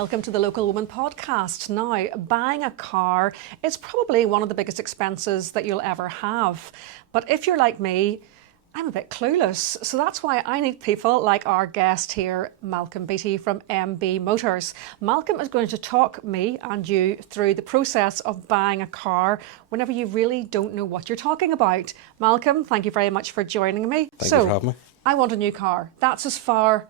Welcome to the Local Woman podcast. Now, buying a car is probably one of the biggest expenses that you'll ever have. But if you're like me, I'm a bit clueless. So that's why I need people like our guest here, Beattie from MB Motors. Malcolm is going to talk me and you through the process of buying a car whenever you really don't know what you're talking about. Malcolm, thank you very much for joining me. Thank you for having me. I want a new car. That's as far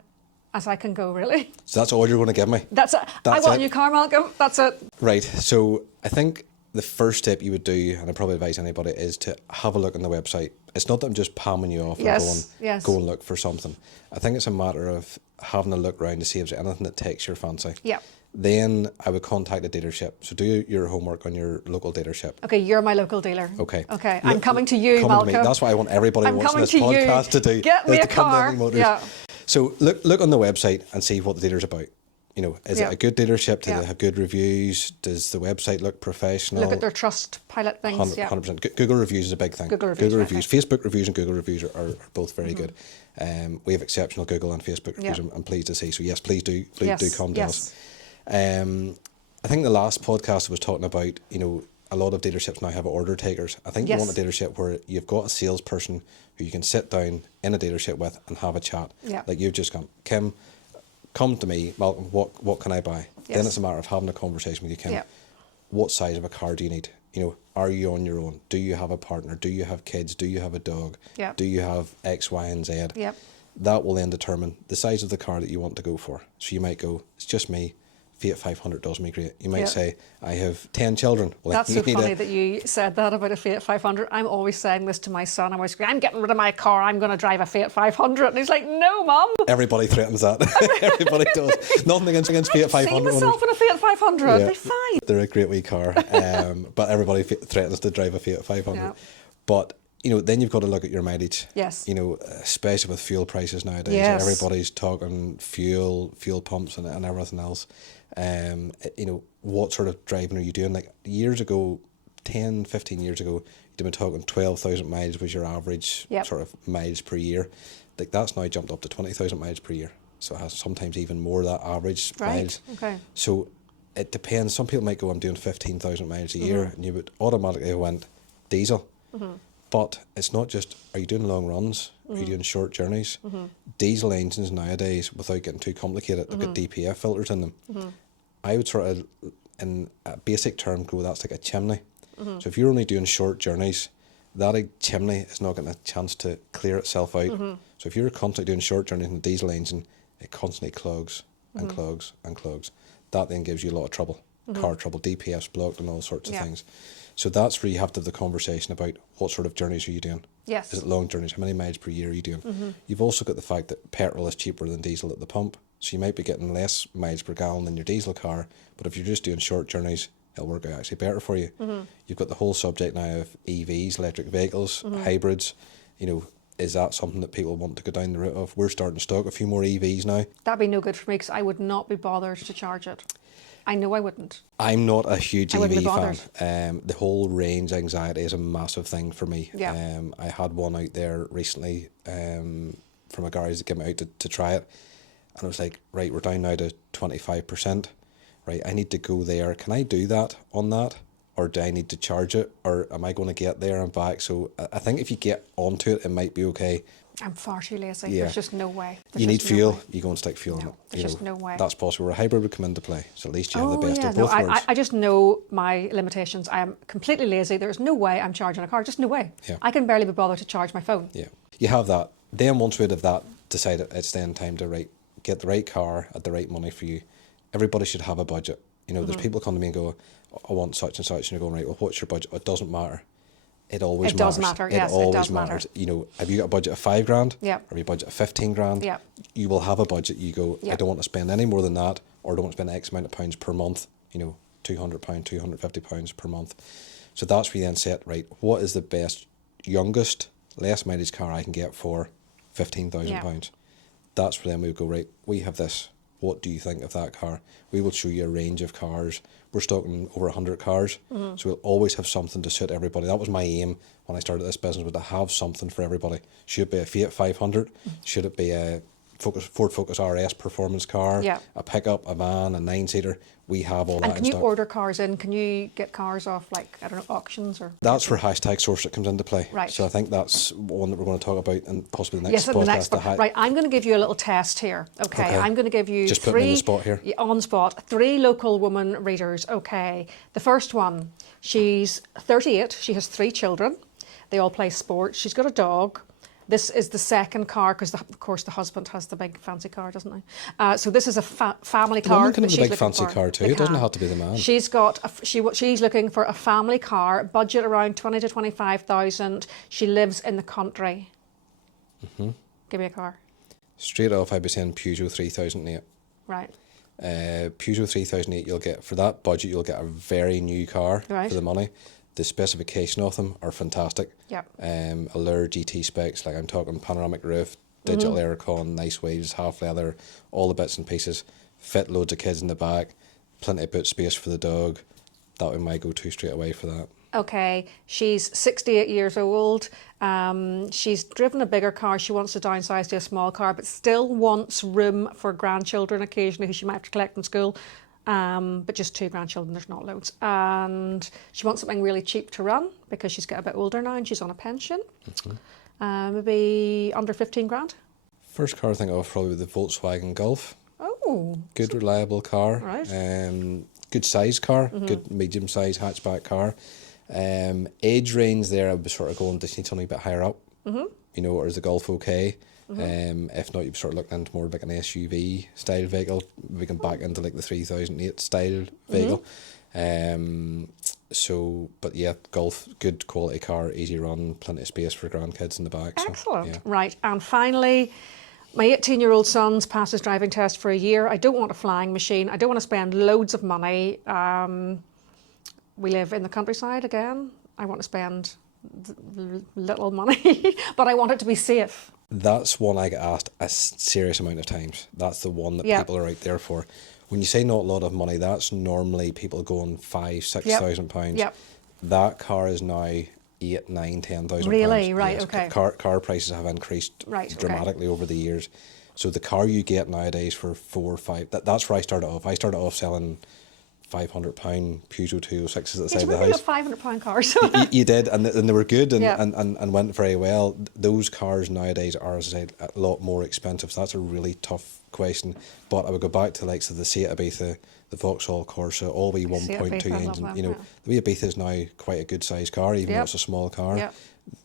as I can go, really. So that's all you're going to give me? That's it. I want a new car, Malcolm. That's it. Right. So I think the first step you would do, and I probably advise anybody, is to have a look on the website. It's not that I'm just palming you off and go and look for something. I think it's a matter of having a look around to see if there's anything that takes your fancy. Yeah. Then I would contact a dealership. So do your homework on your local dealership. Okay, you're my local dealer. Okay. Okay, I'm coming to you, Malcolm. That's what I want everybody watching this podcast to do. Get me a car. Yeah. So look on the website and see what the dealer's about. You know, is it a good dealership? Do they have good reviews? Does the website look professional? Look at their Trustpilot things. 100%. Google reviews is a big thing. Google reviews. Facebook reviews and Google reviews are both very good. We have exceptional Google and Facebook reviews. I'm pleased to see. So yes, please do come to us. I think the last podcast I was talking about, you know, a lot of dealerships now have order takers. I think you want a dealership where you've got a salesperson who you can sit down in a dealership with and have a chat. Yeah. Like you've just gone, Kim, come to me, Malcolm, what can I buy? Yes. Then it's a matter of having a conversation with you, Kim. What size of a car do you need? You know, are you on your own? Do you have a partner? Do you have kids? Do you have a dog? Do you have X, Y, and Z? That will then determine the size of the car that you want to go for. So you might go, it's just me. Fiat 500 does me great. You might say, I have 10 children. Well, that's so funny that you said that about a Fiat 500. I'm always saying this to my son. I'm always going, I'm getting rid of my car. I'm going to drive a Fiat 500. And he's like, no, Mum. Everybody threatens that. Everybody does. Nothing against Fiat 500. I've seen myself in a Fiat 500. They're fine. They're a great wee car. But everybody threatens to drive a Fiat 500. But you know, then you've got to look at your mileage. Yes. You know, especially with fuel prices nowadays. Yes. Everybody's talking fuel pumps and everything else. You know, what sort of driving are you doing? Like years ago, 10, 15 years ago, you'd been talking 12,000 miles was your average sort of miles per year. Like that's now jumped up to 20,000 miles per year. So it has sometimes even more that average miles. Okay. So it depends. Some people might go, I'm doing 15,000 miles a year, and you would automatically went diesel. But it's not just, are you doing long runs? Are you doing short journeys? Diesel engines nowadays, without getting too complicated, they've got DPF filters in them. I would sort of, in a basic term, go, that's like a chimney. So if you're only doing short journeys, that chimney is not getting a chance to clear itself out. So if you're constantly doing short journeys in a diesel engine, it constantly clogs and clogs and clogs. That then gives you a lot of trouble, car trouble, DPF's blocked and all sorts of things. So that's where you have to have the conversation about what sort of journeys are you doing. Yes. Is it long journeys? How many miles per year are you doing? You've also got the fact that petrol is cheaper than diesel at the pump. So you might be getting less miles per gallon than your diesel car, but if you're just doing short journeys, it'll work out actually better for you. You've got the whole subject now of EVs, electric vehicles, hybrids. You know, is that something that people want to go down the route of? We're starting to stock a few more EVs now. That'd be no good for me because I would not be bothered to charge it. I know I wouldn't. I'm not a huge EV fan. The whole range anxiety is a massive thing for me. I had one out there recently from a garage that came out to try it. And I was like, right, we're down now to 25%. Right, I need to go there. Can I do that on that? Or do I need to charge it? Or am I going to get there and back? So I think if you get onto it, it might be okay. I'm far too lazy. There's just no way. You need fuel, you go and stick fuel in it. There's just no way. That's possible. Where a hybrid would come into play. So at least you have the best of both worlds. I just know my limitations. I am completely lazy. There's no way I'm charging a car. Just no way. I can barely be bothered to charge my phone. Yeah. You have that. Then once we have that decided, it's then time to get the right car at the right money for you. Everybody should have a budget. You know, there's people come to me and go, I want such and such, and you're going, right, well, what's your budget? It doesn't matter. It always matters. It does matter, yes, it does matter. You know, have you got a budget of $5,000? Yeah. Or have you a budget of $15,000? Yeah. You will have a budget. You go, I don't want to spend any more than that, or I don't want to spend X amount of pounds per month, you know, £200, £250 per month. So that's where you then set, right, what is the best, youngest, less mileage car I can get for £15,000? That's where then we would go, right, we have this. What do you think of that car? We will show you a range of cars. We're stocking over 100 cars, so we'll always have something to suit everybody. That was my aim when I started this business, was to have something for everybody. Should it be a Fiat 500? Should it be a Ford Focus RS performance car, Yeah. a pickup, a van, a 9-seater. We have all that And in can you stock. order cars in? Can you get cars off, like, I don't know, auctions or? That's where hashtag source it comes into play. Right. So I think that's one that we're going to talk about and possibly the next Yes, in the next podcast. one. Right, I'm going to give you a little test here. Okay, I'm going to give you Just three. put me on the spot here. Yeah, on the spot. 3 local woman readers. Okay, the first one. She's 38. She has 3 children. They all play sports. She's got a dog. This is the second car because, of course, the husband has the big fancy car, doesn't he? So this is a family car. woman can have that the she's big looking fancy for. car too. They It doesn't can. have to be the man. She's got she's looking for a family car, budget around 20 to 25,000. She lives in the country. Give me a car. Straight off, I'd be saying Peugeot 3008. Right. Peugeot 3008, you'll get, for that budget, you'll get a very new car Right. for the money. The specification of them are fantastic. Yep. Allure GT specs, like I'm talking panoramic roof, digital aircon, nice wheels, half leather, all the bits and pieces. Fit loads of kids in the back, plenty of boot space for the dog. That would be my go-to straight away for that. Okay, she's 68 years old. She's driven a bigger car. She wants to downsize to a small car, but still wants room for grandchildren occasionally who she might have to collect from school. But just 2 grandchildren, there's not loads. And she wants something really cheap to run because she's got a bit older now and she's on a pension. Maybe under 15 grand. First car I think of probably the Volkswagen Golf. Oh, Good, reliable car. Right. Good size car, good medium size hatchback car. Age range there, I was sort of going, this needs something a bit higher up. You know, or is the Golf okay? If not, you're sort of looking into more like an SUV style vehicle. We can back into like the 3008 style vehicle. But yeah, Golf, good quality car, easy run, plenty of space for grandkids in the back. excellent. So, yeah. Right, and finally, my 18-year-old son's passed his driving test for a year. I don't want a flying machine. I don't want to spend loads of money. We live in the countryside again. I want to spend little money, but I want it to be safe. That's one I get asked a serious amount of times. That's the one that Yeah. people are out there for. When you say not a lot of money, that's normally people going £5,000-6,000. Yep. That car is now 8, 9, 10,000. Really? Right, Yes, okay. Car prices have increased Right, okay. dramatically over the years. So the car you get nowadays for 4 or 5, that's where I started off. I started off selling £500 Peugeot 206s at the It's side of the really house. a £500 car. You did, and they were good and, Yeah. and went very well. Those cars nowadays are, as I said, a lot more expensive. So that's a really tough question. But I would go back to the likes of the Seat Ibiza, the Vauxhall Corsa, all wee Seat 1.2 Ibiza, I love engine. them, You know, yeah. the wee Ibiza is now quite a good sized car, even though Yep. it's a small car. Yep.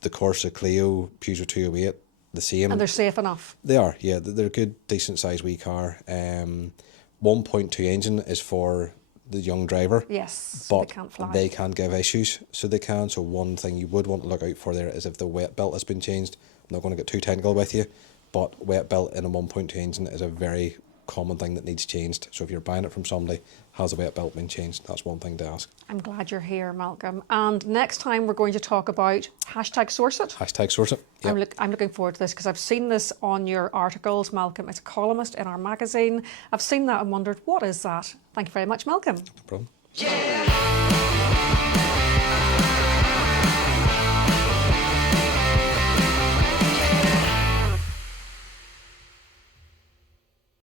The Corsa Clio, Peugeot 208, the same. And they're safe enough. They are, yeah. They're a good, decent sized wee car. 1.2 engine is for the young driver. Yes, But they can't fly. they can give issues, so they can. So one thing you would want to look out for there is if the weight belt has been changed. I'm not going to get too technical with you, but weight belt in a 1.2 engine is a very common thing that needs changed. So if you're buying it from somebody, has the weight belt been changed? That's one thing to ask. I'm glad you're here, Malcolm. And next time we're going to talk about hashtag source it. Hashtag source it. Yep. I'm looking forward to this because I've seen this on your articles, Malcolm. It's a columnist in our magazine. I've seen that and wondered, what is that? Thank you very much, Malcolm. No problem. Yeah.